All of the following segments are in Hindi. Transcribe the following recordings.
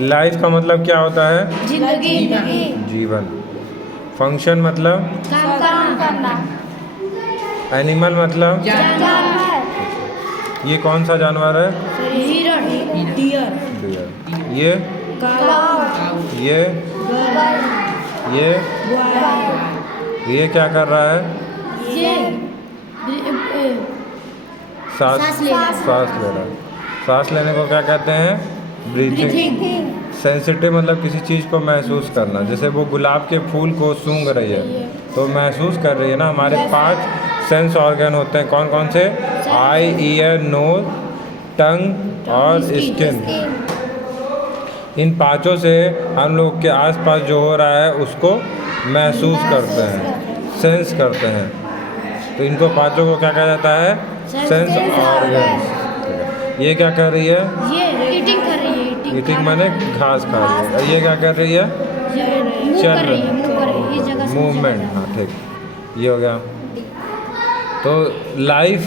लाइफ का मतलब क्या होता है? जिंदगी। जीवन। फंक्शन मतलब? काम करना। एनिमल मतलब? जानवर। ये कौन सा जानवर है? हिरण। डियर। डियर। ये? काऊ। ये? ये? गाय। ये क्या कर रहा है? ये सांस सांस ले रहा है। सांस ले रहा है। सांस लेने को क्या कहते हैं? ब्रीथिंग। सेंसिटिव मतलब किसी चीज़ को महसूस करना, जैसे वो गुलाब के फूल को सूंघ रही है तो महसूस कर रही है ना। हमारे 5 सेंस ऑर्गन होते हैं, कौन कौन से? आई, ईयर, नोज, टंग और स्किन। इन 5 से हम लोग के आसपास जो हो रहा है उसको महसूस करते हैं, सेंस करते हैं। तो इनको 5 को क्या कहा जाता है? Sense organs. ये क्या कर रही है? ये ईटिंग कर रही है। ईटिंग माने घास खा रही है। और ये क्या कर रही है? चल रही है, मूवमेंट। हाँ ठीक, ये हो गया। तो लाइफ,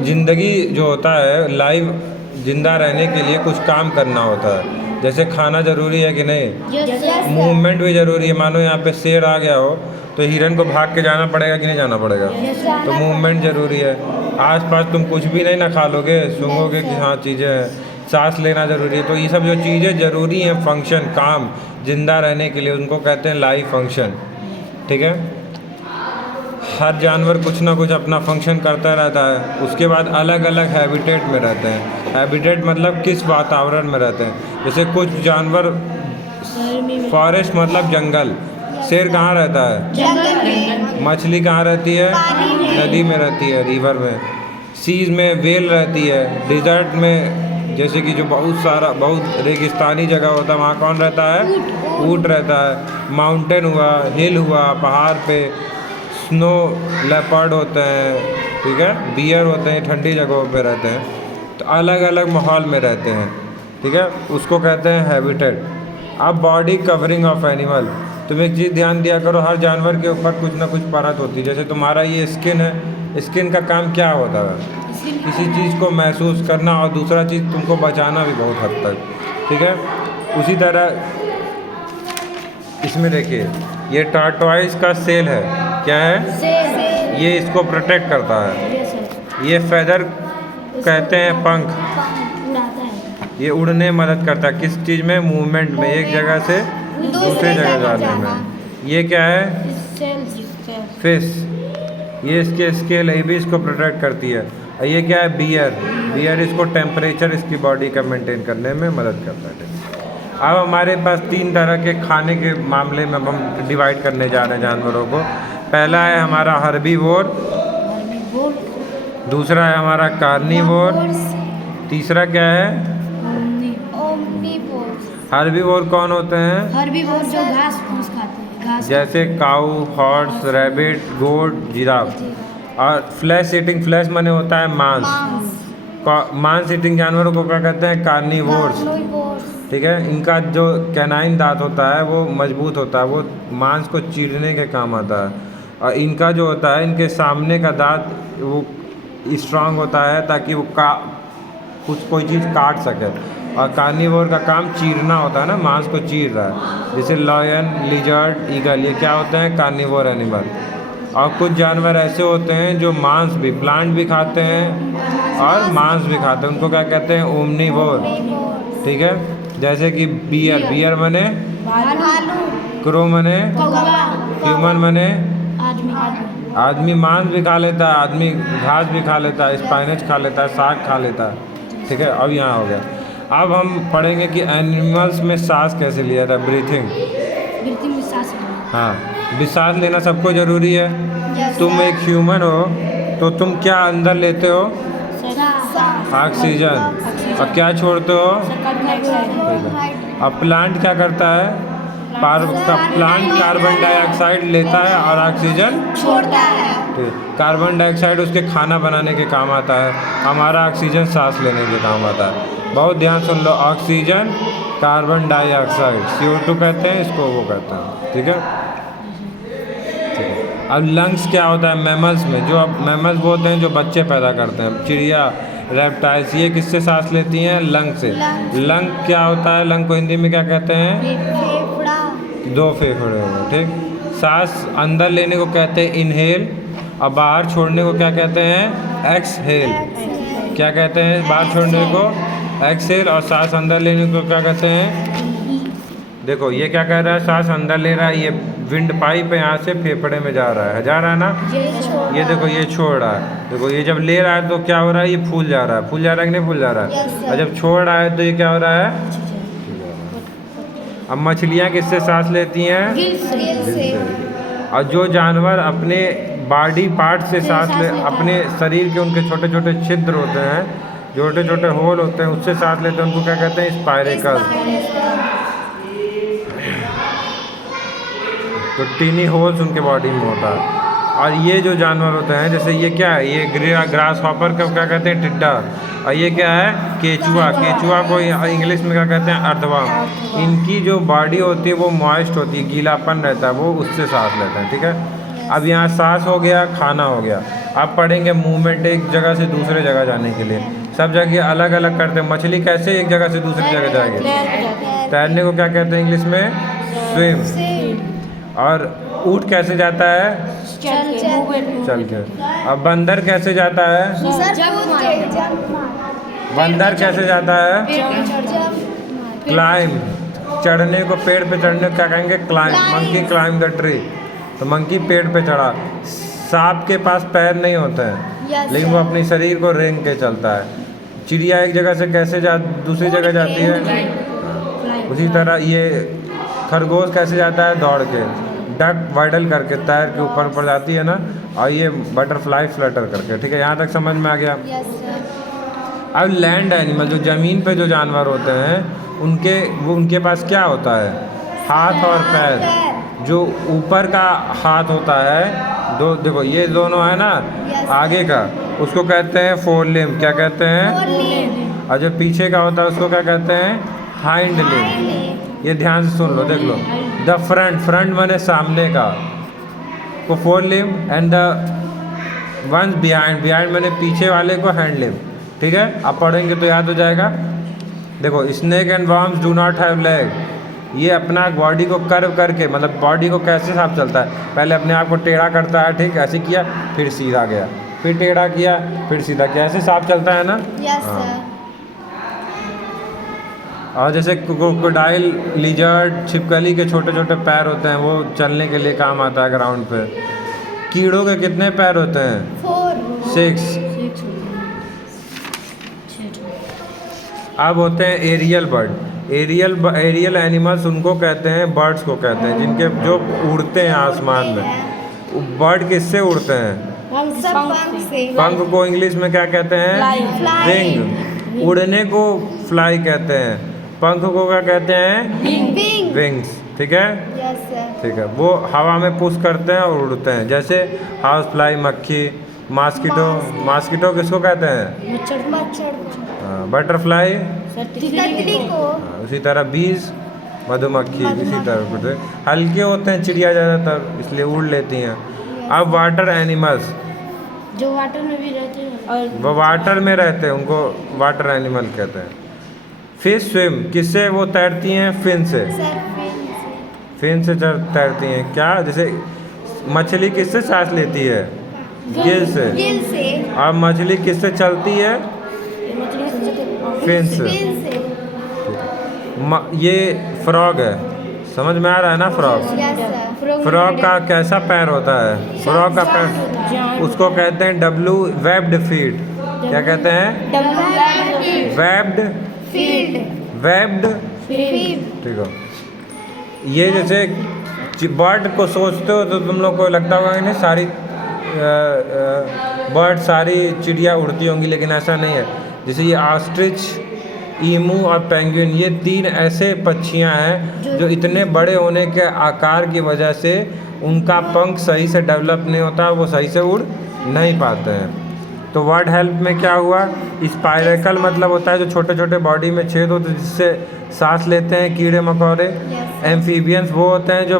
जिंदगी जो होता है, लाइफ जिंदा रहने के लिए कुछ काम करना होता है। जैसे खाना ज़रूरी है कि नहीं? मूवमेंट भी ज़रूरी है। मानो यहाँ पे शेर आ गया हो तो हिरन को भाग के जाना पड़ेगा कि नहीं जाना पड़ेगा? तो मूवमेंट ज़रूरी है। आसपास तुम कुछ भी नहीं ना खा लोगे, सूंघोगे कि हाँ चीज़ें हैं। सांस लेना ज़रूरी है। तो ये सब जो चीज़ें ज़रूरी हैं, फंक्शन, काम जिंदा रहने के लिए, उनको कहते हैं लाइफ फंक्शन। ठीक है। हर जानवर कुछ ना कुछ अपना फंक्शन करता रहता है। उसके बाद अलग अलग हैबिटेट में रहते हैं। हैबिटेट मतलब किस वातावरण में रहते हैं। जैसे कुछ जानवर, फॉरेस्ट मतलब जंगल। शेर कहाँ रहता है? जंगल में। मछली कहाँ रहती है? नदी में रहती है, रिवर में। सीज में वेल रहती है। डिजर्ट में जैसे कि जो बहुत रेगिस्तानी जगह होता है, वहाँ कौन रहता है? ऊँट रहता है। माउंटेन हुआ, हिल हुआ, पहाड़ पे स्नो लेपर्ड होते हैं। ठीक है। बियर होते हैं, ठंडी जगहों पे रहते हैं। तो अलग अलग माहौल में रहते हैं। ठीक है, उसको कहते हैं हैबिटेट। अब बॉडी कवरिंग ऑफ एनिमल, तुम एक चीज़ ध्यान दिया करो, हर जानवर के ऊपर कुछ ना कुछ परत होती है। जैसे तुम्हारा ये स्किन है, स्किन का काम क्या होता है? किसी चीज़ को महसूस करना, और दूसरा चीज़ तुमको बचाना भी बहुत हद तक। ठीक है। उसी तरह इसमें देखिए, ये टार्टवाइज का सेल है। क्या है? ये इसको प्रोटेक्ट करता है। ये फेदर कहते हैं पंख। ये उड़ने मदद करता है। किस चीज़ में? मूवमेंट में, एक जगह से दूसरी जगह जाने में। ये क्या है? फिश। ये इसके स्केल है, ये भी इसको प्रोटेक्ट करती है। और ये क्या है? बियर। बियर इसको टेम्परेचर इसकी बॉडी का मेंटेन करने में मदद करता है। अब हमारे पास 3 तरह के खाने के मामले में हम डिवाइड करने जा रहे हैं जानवरों को। पहला है हमारा हर्बीवोर, दूसरा है हमारा कार्निवोर, तीसरा क्या है? हर्बीवोर कौन होते हैं? हर्बीवोर जो घास फूस खाते हैं, घास। जैसे काऊ, हॉर्स, रैबिट, गोट, जिराफ। और फ्लैश ईटिंग, फ्लैश माने होता है मांस। मांस ईटिंग जानवरों को क्या कहते हैं? कार्निवोर्स। ठीक है। इनका जो कैनाइन दांत होता है वो मजबूत होता है, वो मांस को चीरने के काम आता है। और इनका जो होता है, इनके सामने का दांत वो स्ट्रांग होता है ताकि वो कोई चीज़ काट सके। और कार्निवोर का काम चीरना होता है ना, मांस को चीर रहा है। जैसे लॉयन, लिजर्ड, ईगल, ये क्या होते हैं? Carnivore animal. और कुछ जानवर ऐसे होते हैं जो मांस भी, प्लांट भी खाते हैं और मांस भी खाते हैं, उनको क्या कहते हैं? ओमनीवोर। ठीक है। जैसे कि बियर, बियर मने क्रो मने, ह्यूमन मने आदमी मांस भी खा लेता है, आदमी घास भी खा लेता है, स्पाइनच खा लेता है, साग खा लेता है। ठीक है। अब यहाँ हो गया। अब हम पढ़ेंगे कि एनिमल्स में सांस कैसे लिया था, ब्रीथिंग। में सांस लेना। हाँ, सांस लेना सबको ज़रूरी है। तुम एक ह्यूमन हो तो तुम क्या अंदर लेते हो? ऑक्सीजन। और क्या छोड़ते हो? अब प्लांट क्या करता है? प्लांट कार्बन डाइऑक्साइड लेता है और ऑक्सीजन छोड़ता है। ठीक। कार्बन डाइऑक्साइड उसके खाना बनाने के काम आता है, हमारा ऑक्सीजन सांस लेने के काम आता है। बहुत ध्यान सुन लो, ऑक्सीजन, कार्बन डाइऑक्साइड, CO2 कहते हैं इसको, वो कहते हैं। ठीक है। अब लंग्स क्या होता है मैमल्स में? जो अब मैमल्स वो होते हैं जो बच्चे पैदा करते हैं। चिड़िया, रेप्टाइल्स ये किससे सांस लेती हैं? लंग से। लंग क्या होता है? लंग को हिंदी में क्या कहते हैं? फेफड़ा। 2 फेफड़े हो गए, ठीक। सांस अंदर लेने को कहते हैं इनहेल और बाहर छोड़ने को क्या कहते हैं? एक्सहेल। क्या कहते हैं बाहर छोड़ने को? एक्सहेल। और सांस अंदर लेने को क्या कहते हैं? देखो ये क्या कह रहा है? सांस अंदर ले रहा है, ये विंड पाइप है, यहाँ से फेफड़े में जा रहा है ना। ये देखो ये छोड़ रहा है, देखो ये जब ले रहा है तो क्या हो रहा है? ये फूल जा रहा है, फूल जा रहा है कि नहीं फूल जा रहा है? और जब छोड़ रहा है तो ये क्या हो रहा है? अब मछलियाँ किससे सांस लेती हैं? गिल से। और जो जानवर अपने बॉडी पार्ट से सांस ले, अपने शरीर के उनके छोटे छोटे छिद्र होते हैं, छोटे छोटे होल होते हैं, उससे सांस लेते हैं, उनको क्या कहते हैं? स्पाइरेकल। तो टीनी होल्स उनके बॉडी में होता है। और ये जो जानवर होते हैं, जैसे ये क्या है? ये ग्रास हॉपर का क्या कहते हैं? टिड्डा। और ये क्या है? केचुआ। केचुआ को इंग्लिश में क्या कहते हैं? अर्थवर्म। इनकी जो बॉडी होती है वो मॉइस्ट होती है, गीलापन रहता है, वो उससे सांस लेते हैं, ठीक है। अब यहाँ सांस हो गया, खाना हो गया। अब पढ़ेंगे मूवमेंट, एक जगह से दूसरे जगह जाने के लिए। सब जगह अलग अलग करते हैं। मछली कैसे एक जगह से दूसरी जगह जाएगी? तैरने को क्या कहते हैं इंग्लिश में? स्विम। और ऊँट कैसे जाता है? चल के। अब बंदर कैसे जाता है? बंदर कैसे जाता है? क्लाइम। चढ़ने को, पेड़ पे चढ़ने को क्या कहेंगे? Climb. Monkey climb the tree. तो मंकी पेड़ पे चढ़ा। सांप के पास पैर नहीं होते हैं, लेकिन वो अपने शरीर को रेंग के चलता है। चिड़िया एक जगह से कैसे दूसरी जगह जाती है? उसी तरह ये खरगोश कैसे जाता है? दौड़ के। डक वाइडल करके तैर के ऊपर जाती है ना, और ये बटरफ्लाई फ्लटर करके, ठीक है। यहाँ तक समझ में आ गया? अब लैंड एनिमल, जो ज़मीन पे जो जानवर होते हैं, उनके पास क्या होता है? हाथ और पैर। जो ऊपर का हाथ होता है, देखो ये दोनों है ना, आगे का, उसको कहते हैं फोर लिम्ब। क्या कहते हैं? और जो पीछे का होता है उसको क्या कहते हैं? Hind limb. ये ध्यान से सुन लो, देख लो। द फ्रंट माने सामने का, को four limb, and the one behind माने पीछे वाले को हैंड लिम्ब, ठीक है। आप पढ़ेंगे तो याद हो जाएगा। देखो, snake and worms do not have leg. ये अपना बॉडी को कर्व करके, मतलब बॉडी को कैसे साफ चलता है? पहले अपने आप को टेढ़ा करता है, ठीक, ऐसे किया, फिर सीधा गया, फिर टेढ़ा किया, फिर सीधा किया, ऐसे साफ चलता है ना। हाँ। और जैसे क्रोकोडाइल, लिजर्ड, छिपकली के छोटे छोटे पैर होते हैं, वो चलने के लिए काम आता है ग्राउंड पे। कीड़ों के कितने पैर होते हैं? 6। अब होते हैं एरियल बर्ड। एरियल एनिमल्स उनको कहते हैं, बर्ड्स को कहते हैं, जिनके जो उड़ते हैं आसमान में। बर्ड किससे उड़ते हैं? पंख को इंग्लिश में क्या कहते हैं? विंग। उड़ने को फ्लाई कहते हैं, पंख को क्या कहते हैं? विंग्स, ठीक है। ठीक है, वो हवा में पुश करते हैं और उड़ते हैं। जैसे हाउस फ्लाई, मक्खी, मॉस्किटो किसको कहते हैं? बटरफ्लाई। उसी तरह बीज, मधुमक्खी, इसी तरह हल्के होते हैं चिड़िया ज़्यादातर, इसलिए उड़ लेती हैं। अब वाटर एनिमल्स, जो वाटर में भी रहते हैं, और वो वाटर में रहते हैं, उनको वाटर एनिमल कहते हैं। फिश स्विम, किससे वो तैरती हैं? फिन से। फिन से तैरती हैं। क्या? जैसे मछली किससे सांस लेती है? गिल से। और मछली किससे चलती है? फिन से। ये फ्रॉग है, समझ में आ रहा है ना? फ्रॉग का कैसा पैर होता है? फ्रॉग का पैर, उसको कहते हैं वेब्ड फीट। क्या कहते हैं? वेब्ड फीट, ठीक है। ये जैसे बर्ड को सोचते हो तो तुम लोग को लगता होगा कि नहीं सारी बर्ड, सारी चिड़िया उड़ती होंगी, लेकिन ऐसा नहीं है। जैसे ये ऑस्ट्रिच, ईमू और पेंगुइन, ये 3 ऐसे पक्षियाँ हैं जो इतने बड़े होने के आकार की वजह से उनका पंख सही से डेवलप नहीं होता, वो सही से उड़ नहीं पाते हैं। तो वर्ड हेल्प में क्या हुआ? स्पाइरेकल मतलब होता है जो छोटे छोटे बॉडी में छेद होते हैं जिससे सांस लेते हैं कीड़े मकोड़े। एम्फीबियंस वो होते हैं जो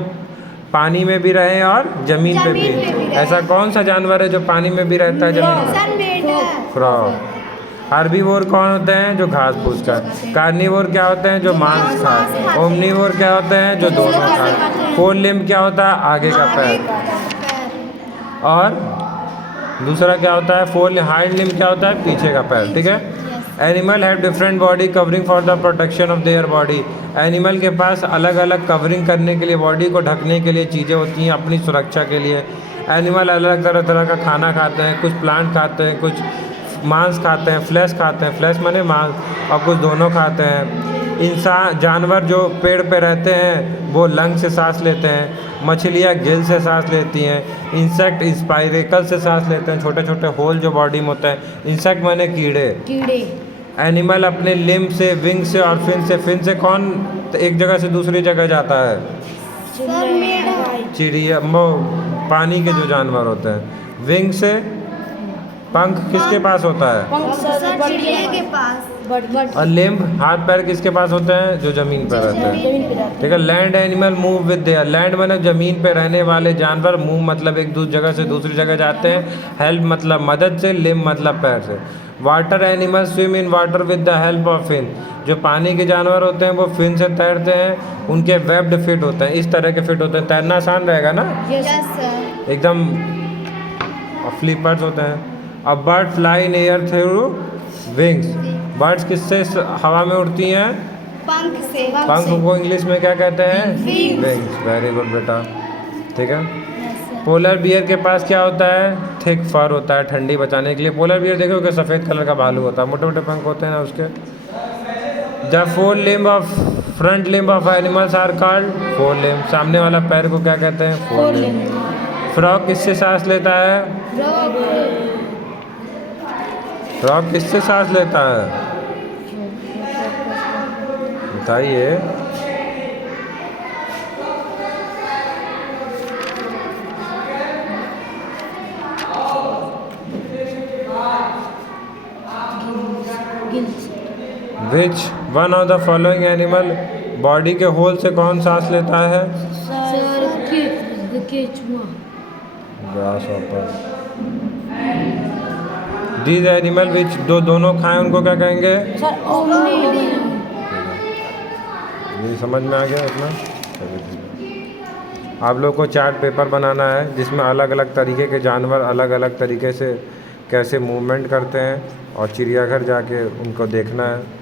पानी में भी रहे और ज़मीन पे भी। ऐसा कौन सा जानवर है जो पानी में भी रहता है, ज़मीन में? फ्रॉग। हार्बीवोर कौन होते हैं? जो घास फूस खाए। कार्निवोर क्या होते हैं? जो मांस खाए। ओमनीवोर क्या होते हैं? जो दोनों खाए। फोर लिम्ब क्या होता है? आगे का पैर। और दूसरा क्या होता है? फोर हाइंड लिम्ब क्या होता है? पीछे का पैर। ठीक है। Animal have different body covering for the protection of their body. Animal के पास अलग अलग कवरिंग करने के लिए, बॉडी को ढकने के लिए चीज़ें होती हैं अपनी सुरक्षा के लिए। एनिमल अलग तरह तरह का खाना खाते हैं, कुछ प्लांट खाते हैं, कुछ मांस खाते हैं, फ्लैश खाते हैं, फ्लैश माने मांस, और कुछ दोनों खाते हैं। इंसान जानवर जो पेड़ पे रहते हैं वो लंग से सांस लेते हैं। मछलियाँ गिल से सांस लेती हैं। इंसेक्ट स्पाइरेकल से सांस लेते हैं, छोटे छोटे होल जो बॉडी में होते हैं। इंसेक्ट माने कीड़े। कीड़े। एनिमल अपने लिम्ब से, विंग से और फिन से कौन एक जगह से दूसरी जगह जाता है? चिड़िया, पानी के जो जानवर होते हैं। विंग से, पंख किसके पास होता है? चिड़िया के पास। और लिम्ब, हाथ पैर किसके पास होते हैं? जो जमीन पर रहते हैं। ठीक है। Land animal move with their. Land मतलब जमीन पे रहने वाले जानवर, मूव मतलब एक दूसरी जगह से दूसरी जगह जाते हैं। हेल्प मतलब मदद से, लिम्ब मतलब पैर से। Water animal swim in water with the help of fin. जो पानी के जानवर होते हैं वो फिन से तैरते हैं, उनके वेब्ड फिट होते हैं, इस तरह के फिट होते हैं। तैरना आसान रहेगा ना एकदम। फ्लिपर्स होते हैं। अब bird fly in air through wings. Birds किससे हवा में उड़ती हैं? पंख से। पंख को इंग्लिश में क्या कहते हैं? Wings। विंग्स। वेरी गुड बेटा। ठीक है। पोलर बियर के पास क्या होता है? थिक फर होता है, ठंडी बचाने के लिए। पोलर बियर देखोगे सफ़ेद कलर का भालू होता है, मोटे मोटे पंख होते हैं ना उसके। The fore limb of front limb of animals are called fore limb. सामने वाला पैर को क्या कहते हैं? Four limb. फ्रॉग किससे सांस लेता है? फ्रॉग किससे सांस लेता है? बताइए। Which one of the following animal body के होल से कौन सांस लेता है? दीज एनिमल विच दोनों खाएं उनको क्या कहेंगे? ये समझ में आ गया इतना? आप लोग को चार्ट पेपर बनाना है जिसमें अलग अलग तरीके के जानवर अलग अलग तरीके से कैसे मूवमेंट करते हैं और चिड़ियाघर जाके उनको देखना है।